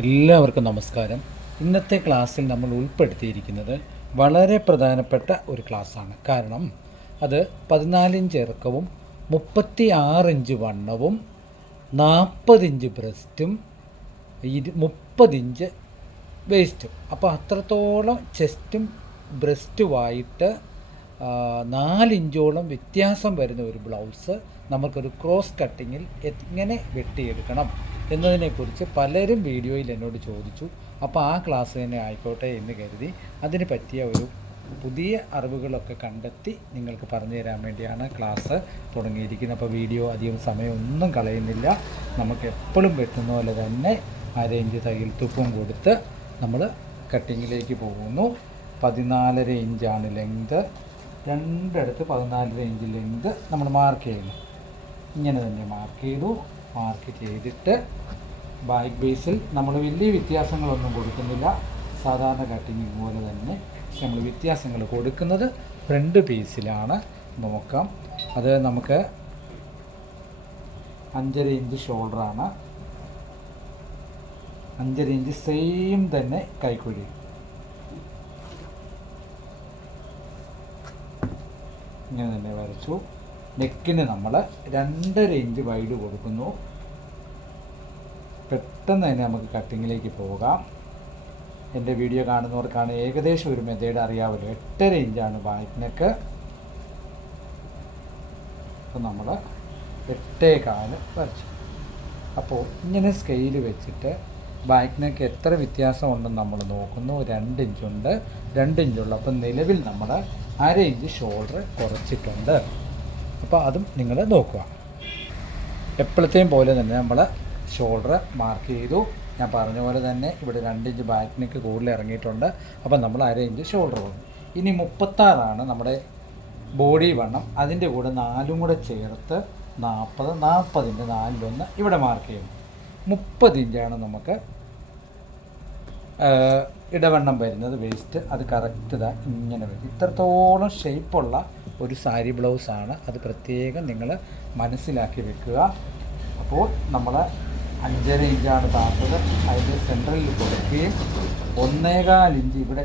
എല്ലാവർക്കും നമസ്കാരം. ഇന്നത്തെ ക്ലാസ്സിൽ നമ്മൾ ഉൾപ്പെടുത്തിയിരിക്കുന്നത് വളരെ പ്രധാനപ്പെട്ട ഒരു ക്ലാസ്സാണ്. കാരണം അത് 14 ഇഞ്ച് ഇറക്കവും 36 ഇഞ്ച് വണ്ണവും 40 ഇഞ്ച് ബ്രസ്റ്റും 30 ഇഞ്ച് വേസ്റ്റും. അപ്പോൾ അത്രത്തോളം ചെസ്റ്റും ബ്രസ്റ്റുമായിട്ട് 4 ഇഞ്ചോളം വ്യത്യാസം വരുന്ന ഒരു ബ്ലൗസ് നമുക്കൊരു ക്രോസ് കട്ടിങ്ങിൽ എങ്ങനെ വെട്ടിയെടുക്കണം എന്നതിനെക്കുറിച്ച് പലരും വീഡിയോയിൽ എന്നോട് ചോദിച്ചു. അപ്പോൾ ആ ക്ലാസ് തന്നെ ആയിക്കോട്ടെ എന്ന് കരുതി അതിന് പറ്റിയ ഒരു പുതിയ അറിവുകളൊക്കെ കണ്ടെത്തി നിങ്ങൾക്ക് പറഞ്ഞു തരാൻ വേണ്ടിയാണ് ക്ലാസ് തുടങ്ങിയിരിക്കുന്നത്. അപ്പോൾ വീഡിയോ അധികം സമയമൊന്നും കളയുന്നില്ല. നമുക്ക് എപ്പോഴും വെട്ടുന്ന പോലെ തന്നെ 1/2 ഇഞ്ച് തയ്യൽ തുപ്പും കൊടുത്ത് നമ്മൾ കട്ടിങ്ങിലേക്ക് പോകുന്നു. 14.5 ഇഞ്ചാണ് ലെങ്ത്. രണ്ടിടത്ത് 14.5 ഇഞ്ച് ലെങ്ത് നമ്മൾ മാർക്ക് ചെയ്യുന്നു. ഇങ്ങനെ തന്നെ മാർക്ക് ചെയ്തു. മാർക്ക് ചെയ്തിട്ട് ബാക്ക് ബേസിൽ നമ്മൾ വലിയ വ്യത്യാസങ്ങളൊന്നും കൊടുക്കുന്നില്ല. സാധാരണ കട്ടിങ് പോലെ തന്നെ നമ്മൾ വ്യത്യാസങ്ങൾ കൊടുക്കുന്നത് ഫ്രണ്ട് പീസിലാണ്. നോക്കാം. അത് നമുക്ക് 5.5 ഇഞ്ച് ഷോൾഡറാണ്. 5.5 ഇഞ്ച് സെയിം തന്നെ കൈക്കുഴി. ഇങ്ങനെ തന്നെ വരച്ചു. നെക്കിന് നമ്മൾ 2.5 ഇഞ്ച് വൈഡ് കൊടുക്കുന്നു. പെട്ടെന്ന് തന്നെ നമുക്ക് കട്ടിങ്ങിലേക്ക് പോകാം. എൻ്റെ വീഡിയോ കാണുന്നവർക്കാണ് ഏകദേശം ഒരു മെത്തേഡ് അറിയാമല്ലോ. 8.5 ഇഞ്ചാണ് ബാക്ക് നെക്ക്. അപ്പോൾ നമ്മൾ 8.25 വരച്ചു. അപ്പോൾ ഇങ്ങനെ സ്കെയിൽ വെച്ചിട്ട് ബാക്ക് നെക്ക് എത്ര വ്യത്യാസമുണ്ടെന്ന് നമ്മൾ നോക്കുന്നു. 2 ഇഞ്ചുണ്ട്. 2 ഇഞ്ചുള്ള അപ്പം നിലവിൽ നമ്മൾ 1/2 ഇഞ്ച് ഷോൾഡർ കുറച്ചിട്ടുണ്ട്. അപ്പോൾ അതും നിങ്ങൾ നോക്കുക. എപ്പോഴത്തെയും പോലെ തന്നെ നമ്മൾ ഷോൾഡർ മാർക്ക് ചെയ്തു. ഞാൻ പറഞ്ഞ പോലെ തന്നെ ഇവിടെ 2 ഇഞ്ച് ബാക്ക് നെക്ക് കൂടുതൽ ഇറങ്ങിയിട്ടുണ്ട്. അപ്പം നമ്മൾ 1/2 ഇഞ്ച് ഷോൾഡർ വന്നു. ഇനി 36 നമ്മുടെ ബോഡി വണ്ണം. അതിൻ്റെ കൂടെ 4 കൂടെ ചേർത്ത് 40. 40ൻ്റെ 4-1 ഇവിടെ മാർക്ക് ചെയ്യുന്നു. 30 ഇഞ്ചാണ് നമുക്ക് ഇടവണ്ണം വരുന്നത് വേസ്റ്റ്. അത് കറക്റ്റ് ഇങ്ങനെ വരും. ഇത്രത്തോളം ഷേപ്പുള്ള ഒരു സാരി ബ്ലൗസാണ്. അത് പ്രത്യേകം നിങ്ങൾ മനസ്സിലാക്കി വെക്കുക. അപ്പോൾ നമ്മൾ 5.5 ഇഞ്ചാണ് താഴ്ത്തത്. അതിൻ്റെ സെൻട്രലിൽ കൊടുക്കുകയും 1.25 ഇഞ്ച് ഇവിടെ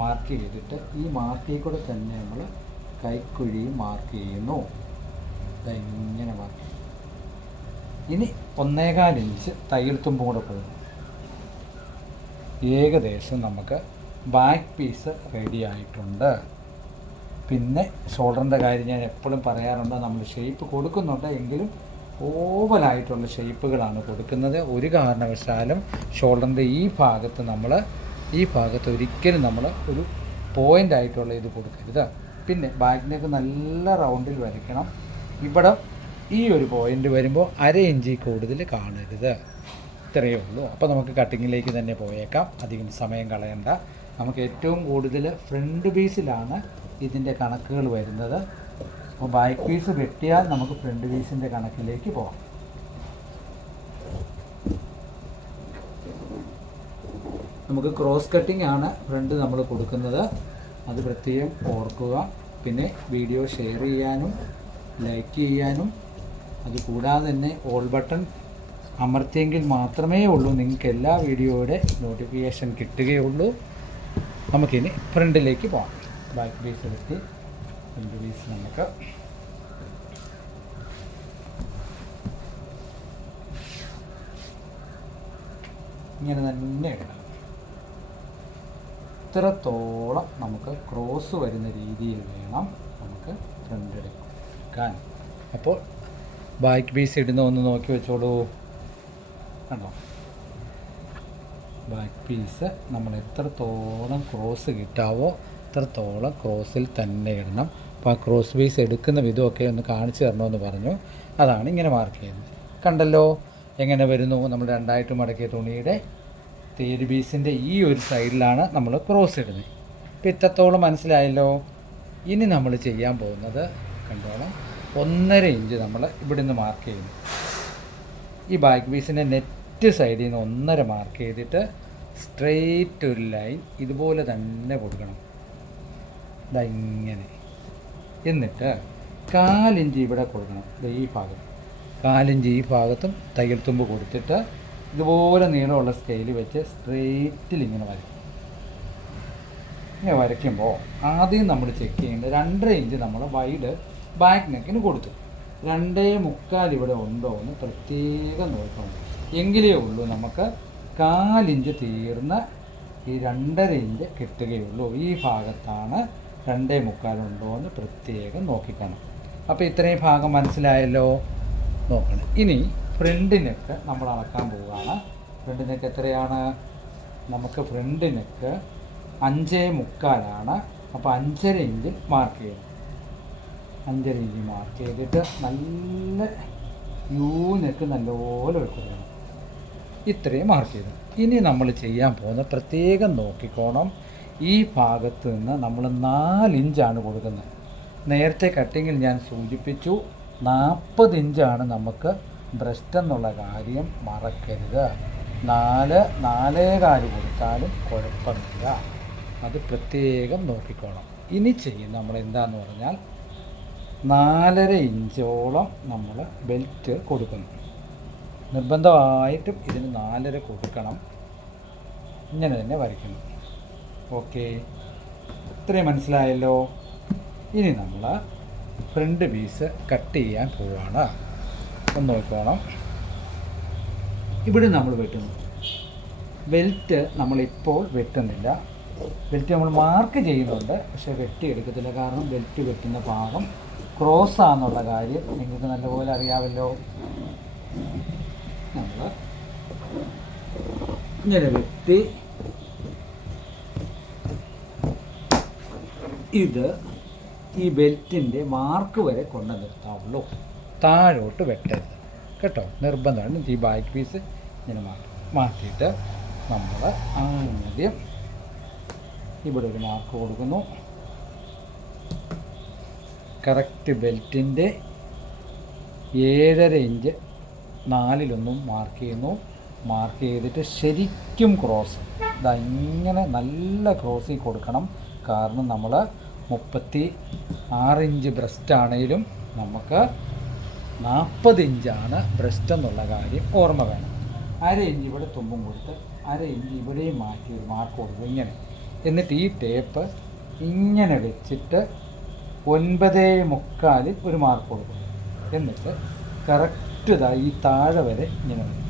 മാർക്ക് ചെയ്തിട്ട് ഈ മാർക്കിൽ കൂടെ തന്നെ നമ്മൾ കൈക്കുഴിയും മാർക്ക് ചെയ്യുന്നു. ഇങ്ങനെ മാർക്ക് ചെയ്യും. ഇനി 1.25 ഇഞ്ച് തയ്യൽ തുമ്പും കൂടെ പോകുന്നു. ഏകദേശം നമുക്ക് ബാക്ക് പീസ് റെഡി ആയിട്ടുണ്ട്. പിന്നെ ഷോൾഡറിൻ്റെ കാര്യം ഞാൻ എപ്പോഴും പറയാറുണ്ട്. നമ്മൾ ഷേപ്പ് കൊടുക്കുന്നുണ്ട്, എങ്കിലും ഓവലായിട്ടുള്ള ഷേപ്പുകളാണ് കൊടുക്കുന്നത്. ഒരു കാരണവശാലും ഷോൾഡറിൻ്റെ ഈ ഭാഗത്ത് ഒരിക്കലും നമ്മൾ ഒരു പോയിൻ്റ് ആയിട്ടുള്ള ഇത് കൊടുക്കരുത്. പിന്നെ ബാക്കിനൊക്കെ നല്ല റൗണ്ടിൽ വരയ്ക്കണം. ഇവിടെ ഈ ഒരു പോയിൻ്റ് വരുമ്പോൾ 1/2 ഇഞ്ചിൽ കൂടുതൽ കാണരുത്. ഇത്രയേ ഉള്ളൂ. അപ്പോൾ നമുക്ക് കട്ടിങ്ങിലേക്ക് തന്നെ പോയേക്കാം. അധികം സമയം കളയണ്ട. നമുക്ക് ഏറ്റവും കൂടുതൽ ഫ്രണ്ട് പീസിലാണ് ഇതിൻ്റെ കണക്കുകൾ വരുന്നത്. അപ്പോൾ ബാക്ക് പീസ് വെട്ടിയാൽ നമുക്ക് ഫ്രണ്ട് പീസിൻ്റെ കണക്കിലേക്ക് പോകാം. നമുക്ക് ക്രോസ് കട്ടിംഗ് ആണ് ഫ്രണ്ട് നമ്മൾ കൊടുക്കുന്നത്. അത് പ്രത്യേകം ഓർക്കുക. പിന്നെ വീഡിയോ ഷെയർ ചെയ്യാനും ലൈക്ക് ചെയ്യാനും അതുകൂടാതെ തന്നെ ഓൾ ബട്ടൺ അമർത്തിയെങ്കിൽ മാത്രമേ ഉള്ളൂ നിങ്ങൾക്ക് എല്ലാ വീഡിയോയുടെ നോട്ടിഫിക്കേഷൻ കിട്ടുകയുള്ളൂ. നമുക്കിനി ഫ്രണ്ടിലേക്ക് പോകാം. ബാക്ക് പീസ് എടുത്ത് ഫ്രണ്ട് പീസ് നമുക്ക് ഇങ്ങനെ തന്നെ എടുക്കണം. ഇത്രത്തോളം നമുക്ക് ക്രോസ് വരുന്ന രീതിയിൽ വേണം നമുക്ക് ഫ്രണ്ട് എടുക്കാൻ. അപ്പോൾ ബാക്ക് പീസ് ഇടുന്ന ഒന്ന് നോക്കി വെച്ചോളൂ. കണ്ടോ, ബാക്ക് പീസ് നമ്മൾ എത്രത്തോളം ക്രോസ് കിട്ടാവോ അത്രത്തോളം ക്രോസിൽ തന്നെ ഇടണം. അപ്പോൾ ആ ക്രോസ് പീസ് എടുക്കുന്ന വിധമൊക്കെ ഒന്ന് കാണിച്ചു തരണമെന്ന് പറഞ്ഞു. അതാണ് ഇങ്ങനെ മാർക്ക് ചെയ്യുന്നത്. കണ്ടല്ലോ എങ്ങനെ വരുന്നു. നമ്മൾ 2ആയിട്ട് മടക്കിയ തുണിയുടെ തേര് പീസിൻ്റെ ഈ ഒരു സൈഡിലാണ് നമ്മൾ ക്രോസ് ഇടുന്നത്. ഇപ്പോൾ ഇത്രത്തോളം മനസ്സിലായല്ലോ. ഇനി നമ്മൾ ചെയ്യാൻ പോകുന്നത് കണ്ടോളം 1.5 ഇഞ്ച് നമ്മൾ ഇവിടുന്ന് മാർക്ക് ചെയ്യുന്നു. ഈ ബാക്ക് പീസിൻ്റെ നെറ്റ് സൈഡിൽ നിന്ന് 1.5 മാർക്ക് ചെയ്തിട്ട് സ്ട്രെയിറ്റ് ഒരു ലൈൻ ഇതുപോലെ തന്നെ കൊടുക്കണം. ഇങ്ങനെ. എന്നിട്ട് 1/4 ഇഞ്ച് ഇവിടെ കൊടുക്കണം. ഈ ഭാഗം 1/4 ഇഞ്ച് ഈ ഭാഗത്തും തയ്യൽ തുമ്പ് കൊടുത്തിട്ട് ഇതുപോലെ നീളമുള്ള സ്കെയിൽ വെച്ച് സ്ട്രെയിറ്റിൽ ഇങ്ങനെ വരയ്ക്കും. ഇങ്ങനെ വരയ്ക്കുമ്പോൾ ആദ്യം നമ്മൾ ചെക്ക് ചെയ്യേണ്ടത് 2.5 ഇഞ്ച് നമ്മൾ വൈഡ് ബാക്ക് നെക്കിന് കൊടുത്തു. 2.25 ഇവിടെ ഉണ്ടോ എന്ന് പ്രത്യേകം നോക്കണം. എങ്കിലേ ഉള്ളൂ നമുക്ക് 1/4 ഇഞ്ച് തീർന്ന് ഈ 2.5 ഇഞ്ച് കിട്ടുകയുള്ളൂ. ഈ ഭാഗത്താണ് 2.25 ഉണ്ടോ എന്ന് പ്രത്യേകം നോക്കിക്കണം. അപ്പോൾ ഇത്രയും ഭാഗം മനസ്സിലായല്ലോ. നോക്കണം. ഇനി ഫ്രണ്ട് നെക്ക് നമ്മൾ അളക്കാൻ പോവുകയാണ്. ഫ്രണ്ട് നെക്ക് എത്രയാണ്? നമുക്ക് ഫ്രണ്ട് നെക്ക് 5.25 അപ്പോൾ 5.5 ഇഞ്ച് മാർക്ക് ചെയ്യണം. 5.5 ഇഞ്ച് മാർക്ക് ചെയ്തിട്ട് നല്ല യു നെക്ക് നല്ലപോലെ വെക്കണം. ഇത്രയും മാർക്ക് ചെയ്തു. ഇനി നമ്മൾ ചെയ്യാൻ പോകുന്ന പ്രത്യേകം നോക്കിക്കോണം. ഈ ഭാഗത്ത് നിന്ന് നമ്മൾ 4 ഇഞ്ചാണ് കൊടുക്കുന്നത്. നേരത്തെ കട്ടിങ്ങിൽ ഞാൻ സൂചിപ്പിച്ചു 40 ഇഞ്ചാണ് നമുക്ക് ബ്രസ്റ്റ് എന്നുള്ള കാര്യം മറക്കരുത്. 4-4.25 കൊടുത്താലും കുഴപ്പമില്ല. അത് പ്രത്യേകം നോക്കിക്കോണം. ഇനി ചെയ്യും നമ്മൾ എന്താണെന്ന് പറഞ്ഞാൽ 4.5 ഇഞ്ചോളം നമ്മൾ ബെൽറ്റ് കൊടുക്കുന്നു. നിർബന്ധമായിട്ടും ഇതിന് 4.5 കൊടുക്കണം. ഇങ്ങനെ തന്നെ വരയ്ക്കണം. ഓക്കെ, ഇത്രയും മനസ്സിലായല്ലോ. ഇനി നമ്മൾ ഫ്രണ്ട് പീസ് കട്ട് ചെയ്യാൻ പോവുകയാണ്. ഒന്ന് നോക്കണം. ഇവിടെ നമ്മൾ വെട്ടുന്നു. ബെൽറ്റ് നമ്മളിപ്പോൾ വെട്ടുന്നില്ല. ബെൽറ്റ് നമ്മൾ മാർക്ക് ചെയ്യുന്നുണ്ട്, പക്ഷേ വെട്ടിയെടുക്കത്തില്ല. കാരണം ബെൽറ്റ് വെട്ടുന്ന ഭാഗം ക്രോസ് ആണെന്നുള്ള കാര്യം നിങ്ങൾക്ക് നല്ലപോലെ അറിയാമല്ലോ. നമ്മൾ ഇങ്ങനെ വെട്ടി ഇത് ഈ ബെൽറ്റിൻ്റെ മാർക്ക് വരെ കൊണ്ട് നിർത്താവുള്ളൂ. താഴോട്ട് വെട്ടരുത് കേട്ടോ, നിർബന്ധമാണ്. ഈ ബാക്ക് പീസ് ഇങ്ങനെ മാറ്റിയിട്ട് നമ്മൾ ആദ്യം ഇവിടെ ഒരു മാർക്ക് കൊടുക്കുന്നു. കറക്റ്റ് ബെൽറ്റിൻ്റെ 7.5 ഇഞ്ച് 4/1 മാർക്ക് ചെയ്യുന്നു. മാർക്ക് ചെയ്തിട്ട് ശരിക്കും ക്രോസ് ഇങ്ങനെ നല്ല ക്രോസിൽ കൊടുക്കണം. കാരണം നമ്മൾ 36 ഇഞ്ച് ബ്രസ്റ്റ് ആണെങ്കിലും നമുക്ക് 40 ഇഞ്ചാണ് ബ്രസ്റ്റ് എന്നുള്ള കാര്യം ഓർമ്മ വേണം. 1/2 ഇഞ്ച് ഇവിടെ തുമ്പും കൊടുത്ത് 1/2 ഇഞ്ച് ഇവിടെയും മാറ്റി ഒരു മാർക്ക് കൊടുക്കും ഇങ്ങനെ. എന്നിട്ട് ഈ ടേപ്പ് ഇങ്ങനെ വെച്ചിട്ട് 9.25 ഒരു മാർക്ക് കൊടുക്കും. എന്നിട്ട് കറക്റ്റ് ഈ താഴെ വരെ ഇങ്ങനെ വരും.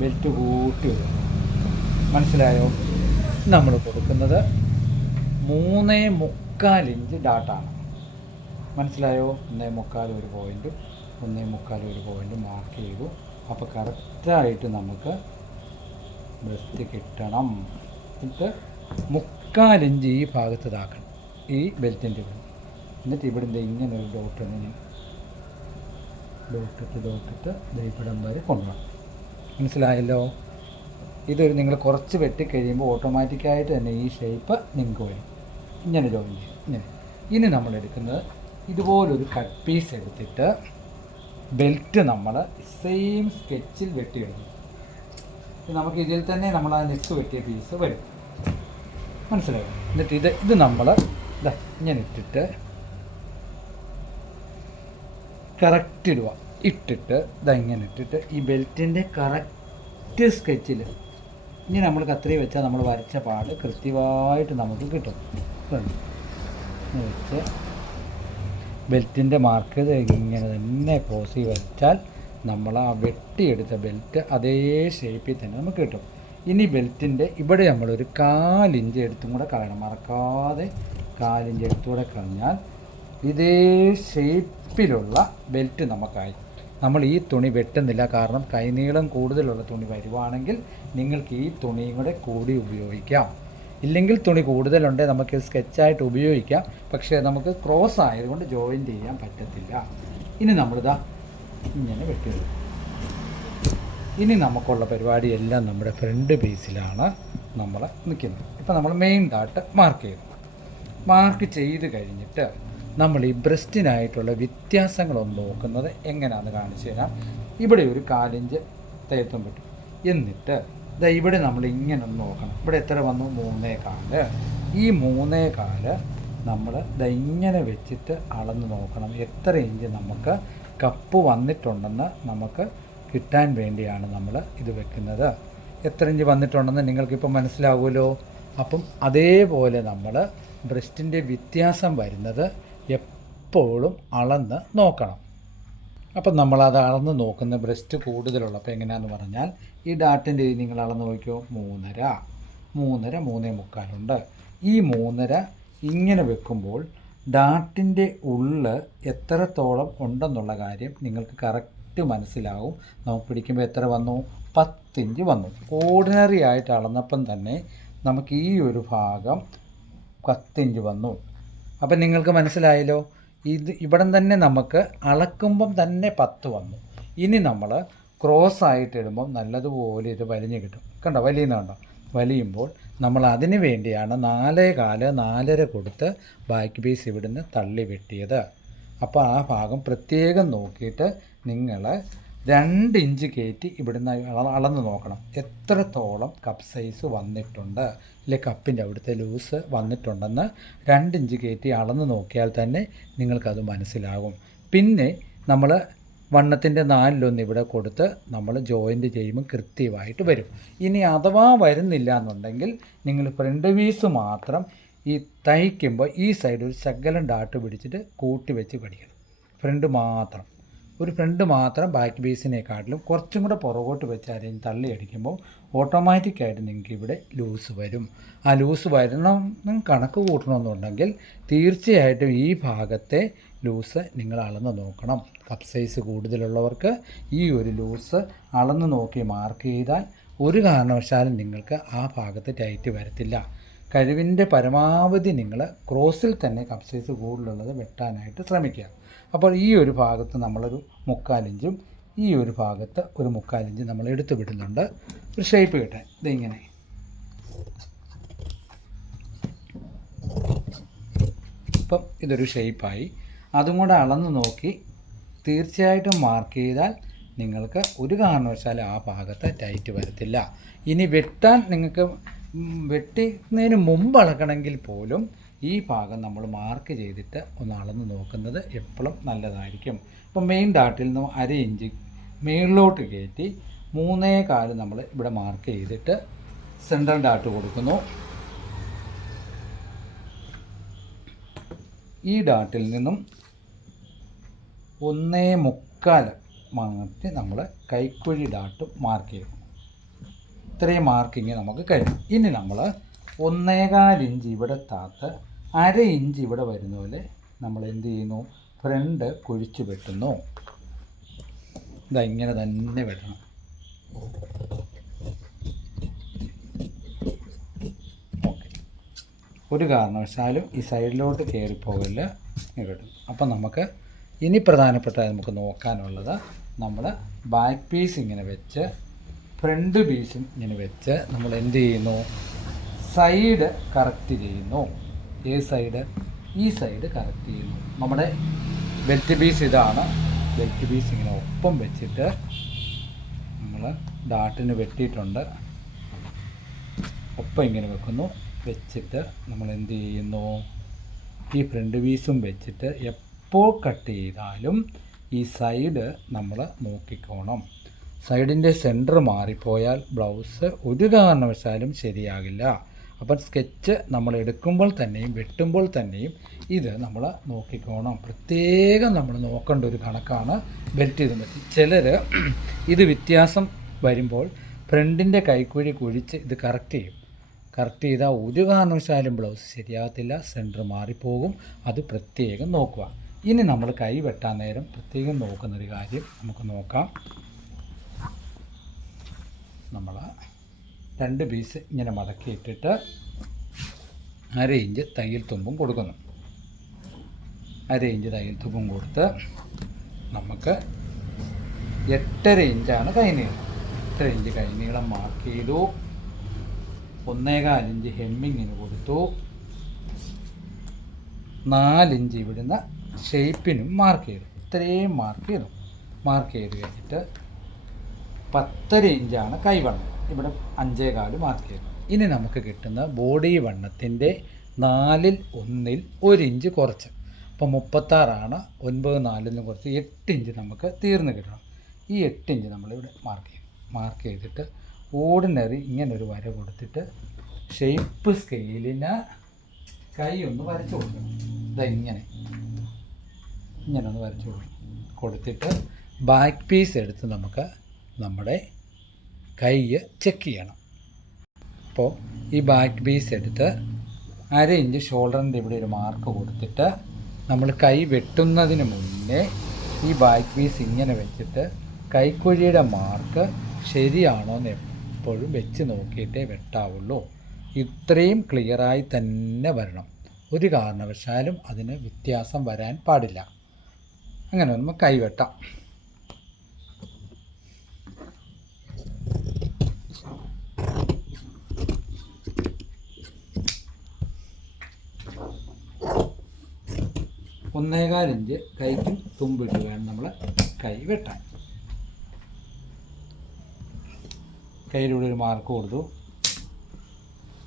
ബെൽറ്റ് കൂട്ടി വരും. മനസ്സിലായോ? നമ്മൾ കൊടുക്കുന്നത് 3.25 ഇഞ്ച് ഡാട്ടാണ്. മനസ്സിലായോ? 1.25 ഒരു പോയിൻറ്റും 1.25 ഒരു പോയിൻറ്റും മാർക്ക് ചെയ്തു. അപ്പോൾ കറക്റ്റായിട്ട് നമുക്ക് ബ്രസ്റ്റ് കിട്ടണം. എന്നിട്ട് 3/4 ഇഞ്ച് ഈ ഭാഗത്ത് ഇതാക്കണം, ഈ ബെൽറ്റിൻ്റെ കൂടെ. എന്നിട്ട് ഇവിടെ ഇങ്ങനെ ഒരു ഡോട്ടിട്ട് ഇവിടം വരെ കൊണ്ടുപോകണം. മനസ്സിലായല്ലോ? ഇതൊരു നിങ്ങൾ കുറച്ച് വെട്ടിക്കഴിയുമ്പോൾ ഓട്ടോമാറ്റിക്കായിട്ട് തന്നെ ഈ ഷേപ്പ് നിങ്ങൾക്ക് വരും. ഇങ്ങനെ ജോയിൻ ചെയ്യും ഇങ്ങനെ. ഇനി നമ്മൾ എടുക്കുന്നത് ഇതുപോലൊരു കട്ട് പീസ് എടുത്തിട്ട് ബെൽറ്റ് നമ്മൾ സെയിം സ്കെച്ചിൽ വെട്ടിയെടുക്കും. നമുക്ക് ഇതിൽ തന്നെ നമ്മൾ ആ നെക്ക് വെട്ടിയ പീസ് വരും. മനസ്സിലായോ? എന്നിട്ട് ഇത് നമ്മൾ ഇങ്ങനെ ഇട്ടിട്ട് കറക്റ്റ് ഇട്ടിട്ട് ഇങ്ങനെ ഇട്ടിട്ട് ഈ ബെൽറ്റിൻ്റെ കറക്റ്റ് സ്കെച്ചിൽ ഇങ്ങനെ നമ്മൾ കത്രി വെച്ചാൽ നമ്മൾ വരച്ച പാട് കൃത്യമായിട്ട് നമുക്ക് കിട്ടും. വെച്ച് ബെൽറ്റിൻ്റെ മാർക്ക് ഇങ്ങനെ തന്നെ ക്രോസ് ചെയ്ത് വരച്ചാൽ നമ്മൾ ആ വെട്ടിയെടുത്ത ബെൽറ്റ് അതേ ഷേപ്പിൽ തന്നെ നമുക്ക് കിട്ടും. ഇനി ബെൽറ്റിൻ്റെ ഇവിടെ നമ്മളൊരു 1/4 ഇഞ്ച് എടുത്തും കൂടെ കളയണം. മറക്കാതെ 1/4 ഇഞ്ച് എടുത്തുകൂടെ കളഞ്ഞാൽ ഇതേ ഷേപ്പിലുള്ള ബെൽറ്റ് നമുക്കായി. നമ്മൾ ഈ തുണി വെട്ടുന്നില്ല, കാരണം കൈനീളം കൂടുതലുള്ള തുണി വരുവാണെങ്കിൽ നിങ്ങൾക്ക് ഈ തുണിയും കൂടെ കൂടി ഉപയോഗിക്കാം. ഇല്ലെങ്കിൽ തുണി കൂടുതലുണ്ടെങ്കിൽ നമുക്ക് സ്കെച്ചായിട്ട് ഉപയോഗിക്കാം. പക്ഷേ നമുക്ക് ക്രോസ് ആയതുകൊണ്ട് ജോയിൻ്റ് ചെയ്യാൻ പറ്റത്തില്ല. ഇനി നമ്മളിതാ ഇങ്ങനെ വെട്ടിയെടുക്കും. ഇനി നമുക്കുള്ള പരിപാടിയെല്ലാം നമ്മുടെ ഫ്രണ്ട് പീസിലാണ് നമ്മൾ നിൽക്കുന്നത്. ഇപ്പോൾ നമ്മൾ മെയിൻ ഡാട്ട് മാർക്ക് ചെയ്തു. മാർക്ക് ചെയ്ത് കഴിഞ്ഞിട്ട് നമ്മൾ ഈ ബ്രസ്റ്റിനായിട്ടുള്ള വ്യത്യാസങ്ങളൊന്ന് നോക്കുന്നത് എങ്ങനെയാണെന്ന് കാണിച്ചു തരാം. ഇവിടെ ഒരു 1/4 ഇഞ്ച് തേത്തും പറ്റും. എന്നിട്ട് ഇവിടെ നമ്മൾ ഇങ്ങനെ ഒന്ന് നോക്കണം. ഇവിടെ എത്ര വന്നു? 3.25. ഈ 3.25 നമ്മൾ ഇങ്ങനെ വെച്ചിട്ട് അളന്ന് നോക്കണം എത്ര ഇഞ്ച് നമുക്ക് കപ്പ് വന്നിട്ടുണ്ടെന്ന് നമുക്ക് കിട്ടാൻ വേണ്ടിയാണ് നമ്മൾ ഇത് വെക്കുന്നത്. എത്ര ഇഞ്ച് വന്നിട്ടുണ്ടെന്ന് നിങ്ങൾക്കിപ്പോൾ മനസ്സിലാവുമല്ലോ. അപ്പം അതേപോലെ നമ്മൾ ബ്രസ്റ്റിൻ്റെ വ്യത്യാസം വരുന്നത് എപ്പോഴും അളന്ന് നോക്കണം. അപ്പം നമ്മളത് അളന്ന് നോക്കുന്ന ബ്രസ്റ്റ് കൂടുതലുള്ളപ്പോൾ എങ്ങനെയാണെന്ന് പറഞ്ഞാൽ ഈ ഡാട്ടിൻ്റെ നിങ്ങൾ അളന്ന് നോക്കിയോ, 3.5, 3.5 ഈ 3.5 ഇങ്ങനെ വെക്കുമ്പോൾ ഡാട്ടിൻ്റെ ഉള്ള് എത്രത്തോളം ഉണ്ടെന്നുള്ള കാര്യം നിങ്ങൾക്ക് കറക്റ്റ് മനസ്സിലാവും. നമുക്ക് പിടിക്കുമ്പോൾ എത്ര വന്നു, 10 ഇഞ്ച് വന്നു. ഓർഡിനറി ആയിട്ട് അളന്നപ്പം തന്നെ നമുക്ക് ഈ ഒരു ഭാഗം 10 ഇഞ്ച് വന്നു. അപ്പം നിങ്ങൾക്ക് മനസ്സിലായല്ലോ. ഇവിടം തന്നെ നമുക്ക് അളക്കുമ്പം തന്നെ 10 വന്നു. ഇനി നമ്മൾ ക്രോസ് ആയിട്ട് ഇടുമ്പം നല്ലതുപോലെ ഇത് വലിഞ്ഞ് കിട്ടും. കണ്ടോ, വലിയുന്നുണ്ടോ? വലിയുമ്പോൾ നമ്മൾ അതിന് വേണ്ടിയാണ് 4.25, 4.5 കൊടുത്ത് ബാക്ക് പീസ് ഇവിടുന്ന് തള്ളി വെട്ടിയത്. അപ്പോൾ ആ ഭാഗം പ്രത്യേകം നോക്കിയിട്ട് നിങ്ങൾ 2 ഇഞ്ച് കയറ്റി ഇവിടുന്ന് അളന്ന് നോക്കണം എത്രത്തോളം കപ്പ് സൈസ് വന്നിട്ടുണ്ട്, ഇല്ലെ കപ്പിൻ്റെ അവിടുത്തെ ലൂസ് വന്നിട്ടുണ്ടെന്ന് 2 ഇഞ്ച് കയറ്റി അളന്ന് നോക്കിയാൽ തന്നെ നിങ്ങൾക്കത് മനസ്സിലാകും. പിന്നെ നമ്മൾ വണ്ണത്തിൻ്റെ 4 ഇവിടെ കൊടുത്ത് നമ്മൾ ജോയിൻ്റ് ചെയ്യുമ്പോൾ കൃത്യമായിട്ട് വരും. ഇനി അഥവാ വരുന്നില്ല എന്നുണ്ടെങ്കിൽ നിങ്ങൾ ഫ്രണ്ട് പീസ് മാത്രം ഈ തയ്ക്കുമ്പോൾ ഈ സൈഡ് ഒരു ശകലം ഡാട്ട് പിടിച്ചിട്ട് കൂട്ടി വെച്ച് പഠിക്കണം. ഫ്രണ്ട് മാത്രം ബാക്ക് പീസിനെക്കാട്ടിലും കുറച്ചും കൂടെ പുറകോട്ട് വെച്ച് ആരെയും തള്ളി അടിക്കുമ്പോൾ ഓട്ടോമാറ്റിക്കായിട്ട് നിങ്ങൾക്ക് ഇവിടെ ലൂസ് വരും. ആ ലൂസ് വരണം കണക്ക് കൂട്ടണമെന്നുണ്ടെങ്കിൽ തീർച്ചയായിട്ടും ഈ ഭാഗത്തെ ലൂസ് നിങ്ങൾ അളന്ന് നോക്കണം. കപ്പ് സൈസ് കൂടുതലുള്ളവർക്ക് ഈ ഒരു ലൂസ് അളന്ന് നോക്കി മാർക്ക് ചെയ്താൽ ഒരു കാരണവശാലും നിങ്ങൾക്ക് ആ ഭാഗത്ത് ടൈറ്റ് വരത്തില്ല. കഴിവിൻ്റെ പരമാവധി നിങ്ങൾ ക്രോസിൽ തന്നെ കപ്പ് സൈസ് കൂടുതലുള്ളത് വെട്ടാനായിട്ട് ശ്രമിക്കുക. അപ്പോൾ ഈ ഒരു ഭാഗത്ത് നമ്മളൊരു 3/4 ഇഞ്ചും ഈ ഒരു ഭാഗത്ത് ഒരു 3/4 ഇഞ്ച് നമ്മൾ എടുത്തു വിടുന്നുണ്ട് ഒരു ഷേപ്പ് കിട്ടാൻ. ഇതിങ്ങനെ ഇപ്പം ഇതൊരു ഷേപ്പായി. അതും കൂടെ അളന്ന് നോക്കി തീർച്ചയായിട്ടും മാർക്ക് ചെയ്താൽ നിങ്ങൾക്ക് ഒരു കാരണവശാലും ആ ഭാഗത്ത് ടൈറ്റ് വരത്തില്ല. ഇനി വെട്ടാൻ നിങ്ങൾക്ക് വെട്ടുന്നതിന് മുമ്പ് അളക്കണമെങ്കിൽ പോലും ഈ ഭാഗം നമ്മൾ മാർക്ക് ചെയ്തിട്ട് ഒന്ന് അളന്ന് നോക്കുന്നത് എപ്പോഴും നല്ലതായിരിക്കും. ഇപ്പം മെയിൻ ഡാട്ടിൽ നിന്ന് 1/2 ഇഞ്ച് മേളിലോട്ട് കയറ്റി 3.25 നമ്മൾ ഇവിടെ മാർക്ക് ചെയ്തിട്ട് സെൻട്രൽ ഡാട്ട് കൊടുക്കുന്നു. ഈ ഡാട്ടിൽ നിന്നും 1.25 മാറ്റി നമ്മൾ കൈക്കുഴി ഡാട്ട് മാർക്ക് ചെയ്യും. ഇത്രയും മാർക്കിങ് നമുക്ക് കഴിയും. ഇനി നമ്മൾ 1.25 ഇഞ്ച് ഇവിടെ താത്ത് 1/2 ഇഞ്ച് ഇവിടെ വരുന്ന പോലെ നമ്മൾ എന്ത് ചെയ്യുന്നു, ഫ്രണ്ട് കുഴിച്ച് വെട്ടുന്നു. ഇതാ ഇങ്ങനെ തന്നെ വെട്ടണം. ഓക്കെ, ഒരു കാരണവശാലും ഈ സൈഡിലോട്ട് കയറിപ്പോകല് കിട്ടും. അപ്പം നമുക്ക് ഇനി പ്രധാനപ്പെട്ട നമുക്ക് നോക്കാനുള്ളത്, നമ്മൾ ബാക്ക് പീസ് ഇങ്ങനെ വെച്ച് ഫ്രണ്ട് പീസും ഇങ്ങനെ വെച്ച് നമ്മൾ എന്ത് ചെയ്യുന്നു, സൈഡ് കറക്റ്റ് ചെയ്യുന്നു. ഏത് സൈഡ്? ഈ സൈഡ് കറക്റ്റ് ചെയ്യുന്നു. നമ്മുടെ ബെൽറ്റ് പീസ് ഇതാണ്. ബെൽറ്റ് പീസ് ഇങ്ങനെ ഒപ്പം വെച്ചിട്ട് നമ്മൾ ഡാട്ടിന് വെട്ടിയിട്ടുണ്ട്, ഒപ്പം ഇങ്ങനെ വെക്കുന്നു. വെച്ചിട്ട് നമ്മൾ എന്ത് ചെയ്യുന്നു, ഈ ഫ്രണ്ട് പീസും വെച്ചിട്ട് എപ്പോൾ കട്ട് ചെയ്താലും ഈ സൈഡ് നമ്മൾ നോക്കിക്കോണം. സൈഡിൻ്റെ സെൻറ്റർ മാറിപ്പോയാൽ ബ്ലൗസ് ഒരു കാരണവശാലും ശരിയാകില്ല. അപ്പം സ്കെച്ച് നമ്മൾ എടുക്കുമ്പോൾ തന്നെയും വെട്ടുമ്പോൾ തന്നെയും ഇത് നമ്മൾ നോക്കിക്കോണം. പ്രത്യേകം നമ്മൾ നോക്കേണ്ട ഒരു കണക്കാണ് ബെൽറ്റ് ചെയ്ത് പറ്റി. ചിലർ ഇത് വ്യത്യാസം വരുമ്പോൾ ഫ്രണ്ടിൻ്റെ കൈക്കുഴി കുഴിച്ച് ഇത് കറക്റ്റ് ചെയ്യും. കറക്റ്റ് ചെയ്താൽ ഒരു കാരണവശാലും ബ്ലൗസ് ശരിയാകത്തില്ല, സെൻറ്റർ മാറിപ്പോകും. അത് പ്രത്യേകം നോക്കുക. ഇനി നമ്മൾ കൈ വെട്ടാൻ നേരം പ്രത്യേകം നോക്കുന്നൊരു കാര്യം നമുക്ക് നോക്കാം. നമ്മൾ 2 പീസ് ഇങ്ങനെ മടക്കിയിട്ടിട്ട് 1/2 ഇഞ്ച് തയ്യൽ തുമ്പും കൊടുക്കുന്നു. 1/2 ഇഞ്ച് തയ്യൽ തുമ്പും കൊടുത്ത് നമുക്ക് 8.5 ഇഞ്ചാണ് കൈനീളം. 8.5 ഇഞ്ച് കൈനീളം മാർക്ക് ചെയ്തു. 1.25 ഇഞ്ച് ഹെമ്മിങ്ങിന് കൊടുത്തു. 4 ഇഞ്ച് ഇവിടുന്ന് ഷേപ്പിനും മാർക്ക് ചെയ്തു. ഇത്രയും മാർക്ക് ചെയ്ത് കഴിഞ്ഞിട്ട് 10.5 ഇഞ്ചാണ് കൈവണ്ണം. ഇവിടെ 5.25 മാർക്ക് ചെയ്തു. ഇനി നമുക്ക് കിട്ടുന്ന ബോഡി വണ്ണത്തിൻ്റെ 4/1 1 ഇഞ്ച് കുറച്ച്. അപ്പോൾ 36 9/4 കുറച്ച് 8 ഇഞ്ച് നമുക്ക് തീർന്ന് കിട്ടണം. ഈ 8 ഇഞ്ച് നമ്മളിവിടെ മാർക്ക് ചെയ്തിട്ട് ഓർഡിനറി ഇങ്ങനൊരു വര കൊടുത്തിട്ട് ഷേപ്പ് സ്കെയിലിന് കൈ ഒന്ന് വരച്ചു കൊടുക്കണം. ഇങ്ങനെ ഒന്ന് വരച്ചു കൊടുത്തിട്ട് ബാക്ക് പീസ് എടുത്ത് നമുക്ക് നമ്മുടെ കൈ ചെക്ക് ചെയ്യണം. അപ്പോൾ ഈ ബാക്ക് പീസ് എടുത്ത് 1/2 ഇഞ്ച് ഷോൾഡറിൻ്റെ ഇവിടെ ഒരു മാർക്ക് കൊടുത്തിട്ട് നമ്മൾ കൈ വെട്ടുന്നതിന് മുന്നേ ഈ ബാക്ക് പീസ് ഇങ്ങനെ വെച്ചിട്ട് കൈക്കുഴിയുടെ മാർക്ക് ശരിയാണോ എന്ന് എപ്പോഴും വെച്ച് നോക്കിയിട്ടേ വെട്ടാവുള്ളൂ. ഇത്രയും ക്ലിയറായി തന്നെ വരണം. ഒരു കാരണവശാലും അതിന് വ്യത്യാസം വരാൻ പാടില്ല. അങ്ങനെ നമുക്ക് കൈ വെട്ടാം. ഒന്നേകാൽ ഇഞ്ച് കൈക്കും തുമ്പിട്ട് വേണം നമ്മൾ കൈ വെട്ടാൻ. കയ്യിലൂടെ ഒരു മാർക്ക് കൊടുത്തു.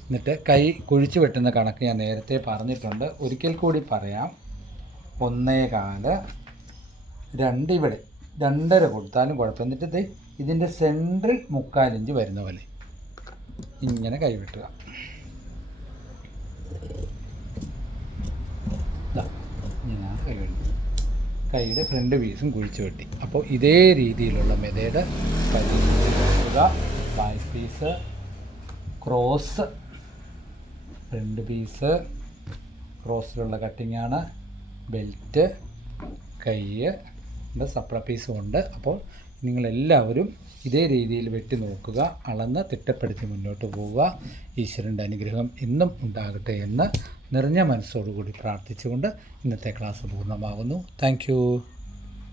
എന്നിട്ട് കൈ കുഴിച്ച് വെട്ടുന്ന കണക്ക് ഞാൻ നേരത്തെ പറഞ്ഞിട്ടുണ്ട്, ഒരിക്കൽ കൂടി പറയാം. 1.25, 2 ഇവിടെ 2.5 കൊടുത്താലും കുഴപ്പം. എന്നിട്ട് ഇതിൻ്റെ സെൻട്രിൽ 3/4 ഇഞ്ച് വരുന്ന പോലെ ഇങ്ങനെ കൈ വെട്ടുക. ഞാൻ കൈ വെട്ടി, കൈയുടെ ഫ്രണ്ട് പീസും കുഴിച്ച് വെട്ടി. അപ്പോൾ ഇതേ രീതിയിലുള്ള മെത്തേഡ് വെട്ടുക. Back piece, cross, front piece, ക്രോസിലുള്ള കട്ടിങ്ങാണ്, ബെൽറ്റ്, കൈ, സപ്ര പീസും ഉണ്ട്. അപ്പോൾ നിങ്ങളെല്ലാവരും ഇതേ രീതിയിൽ വെട്ടി നോക്കുക, അളന്ന് തിട്ടപ്പെടുത്തി മുന്നോട്ട് പോവുക. ഈശ്വരൻ്റെ അനുഗ്രഹം എന്നും ഉണ്ടാകട്ടെ എന്ന് നിറഞ്ഞ മനസ്സോടുകൂടി പ്രാർത്ഥിച്ചുകൊണ്ട് ഇന്നത്തെ ക്ലാസ് പൂർണ്ണമാകുന്നു. താങ്ക്